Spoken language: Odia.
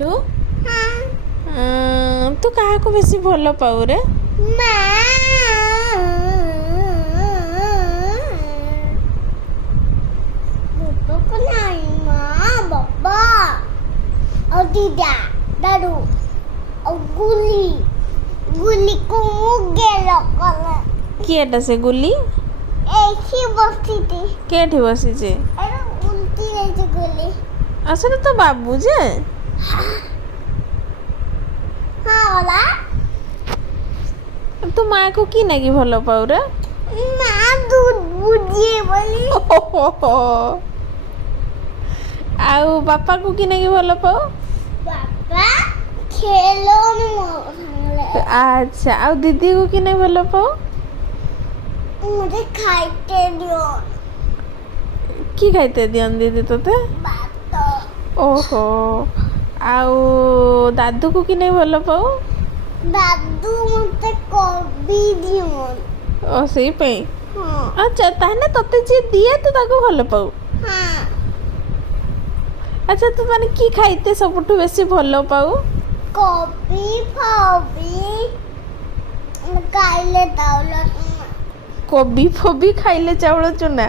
ଲୁ ତୁ କାହାକୁ ବେଶୀ ଭଲ ପାଉ ରେ? ବାବା ଆଉ ଦିଦା ଦାଦୁ ଆଉ ଗୁଲି ଗୁଲିକୁ ମୁଁ ଗେଲ କଲେ। କିଏଟା ସେ ଗୁଲି? ଏଇଠି ବସିଛି। କେଠି ବସିଛି? ଏଟା ଉଲ୍ଟି ହେଇଛି ଗୁଲି। ସେଟା ତ ବାବୁ ଯେ। ହଁ ଗଲା। ତୁ ମାଆ କୁ କି ନାଗି ଭଲ ପାଉ ରେ? ମା ଦୁଧ ବୁଝିଏ ବୋଲି। ଆଉ ବାପା କୁ କି ନାଗି ଭଲ ପାଉ? ବାପା ଖେଳନି ମୋ ସାଙ୍ଗରେ। ଆଚ୍ଛା, ଆଉ ଦିଦି କୁ କି ନାଗି ଭଲ ପାଉ? मुझे खाइते दियो। କି ଖାଇତେ ଦିଅନ୍ତି ଦିଦି ତୋତେ? भात। ଓହୋ, ଆଉ ଦାଦୁକୁ କି ନାଗି ଭଲ ପାଉ? दादू मुझे कभी दियोन। ସେଇ ପାଇଁ। हाँ ଆଚ୍ଛା, ତାହେଲେ ତତେ ଯିଏ ଦିଏ ତୁ ତାକୁ ଭଲ ପାଉ। हाँ ଆଚ୍ଛା, ତୁ ମାନେ କି ଖାଇତେ ସବୁଠୁ ବେଶୀ ଭଲ ପାଉ? कॉफी फॉफी काइले दौलत। କୋବି ଫୋବି ଖାଇଲେ ଚାଉଳ ଚୁନା।